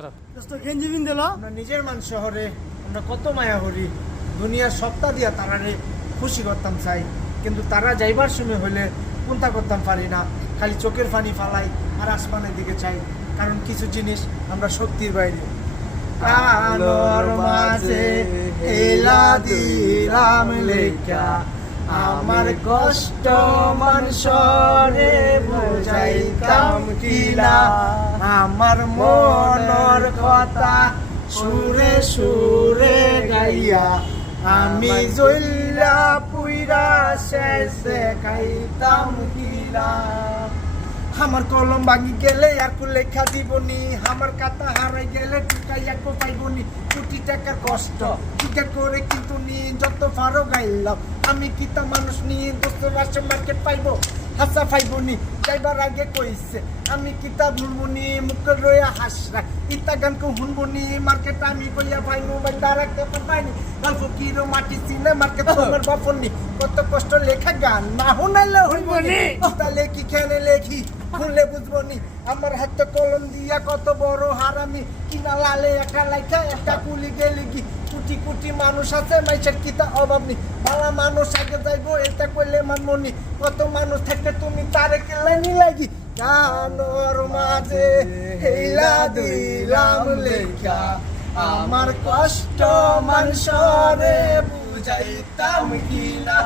আমরা নিজের মান শহরে আমরা কত মায়া করি, দুনিয়ার সপ্তাহ দিয়া তারারে খুশি করতাম চাই, কিন্তু তারা যাইবার সময় হলে চিন্তা করতাম পারি না, খালি চোখের পানি ফালাই আর আসমানের দিকে চাই, কারণ কিছু জিনিস আমরা শক্তির বাইরে। কালোর মাঝে এলা দিলাম লেখা, আমার কষ্ট মানুষরে বুঝাইতাম কিনা, আমার মনের কথা সুরে সুরে গাইয়া, আমি জইলা পুইরা শেষে খাইতাম কিনা। আমার কলম ভাঙি গেলে আর কো লেখা দিবনি, আমার কাতা হারাই গেলে টুকাইয়া কো পাইবনি, কোটি টাকার কষ্ট টিকা করে কিন্তু নি যত ফারো গাইলাম, আমি কিতা মানুষ নিয়ে দোস্ত রাষ্ট্র মার্কেট পাইবো হাসা পাইবনি, যাইবার আগে কইছে আমি কিতা ভুলবনি, মুখে রইয়া হাসরা ইতা গান কো হুনবনি, মার্কেট আমি কইয়া পাইনু বান্দা রাখতে পাইনি, গল্প কিরো মাটি সিনে মার্কেট তোমার বাপনি, কত কষ্ট লেখা গান না হুনাইলে হইবনি, তাহলে কি কেনে লেখি খুললে বুঝবো নি, আমার হাতে কলম দিয়া কত বড় হারামি, কিনা লালে একা লেখা একটা কুলি গেলি কি, কোটি কোটি মানুষ আছে মাইসের কিতা অভাব নি, ভালো মানুষ আগে যাইবো এটা কইলে মানমনি, কত মানুষ থাকলে তুমি তারে কেলে নি লাগি, গানোর মাঝে হেলা দিলাম লেখা, আমার কষ্ট মানুষরে বুঝাইতাম কিনা,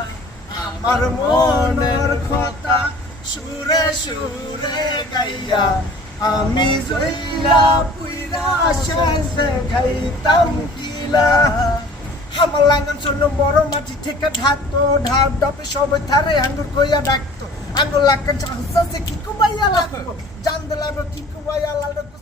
আমার মনের কথা সুরে সুরে গাইয়া, আমি জইলা পুইরা শেষে খাইতাম কিলা। আমার লাঙ্গন শোনো বড় মাটি থেকে ঢাকতো, ঢাপ ঢাপে সবাই থারে আঙ্গুর কইয়া ডাকতো, আঙ্গুর লাগান হাসা সে কি কুবাইয়া লাগতো, জান দিলাম কি কুবাইয়া লাগতো।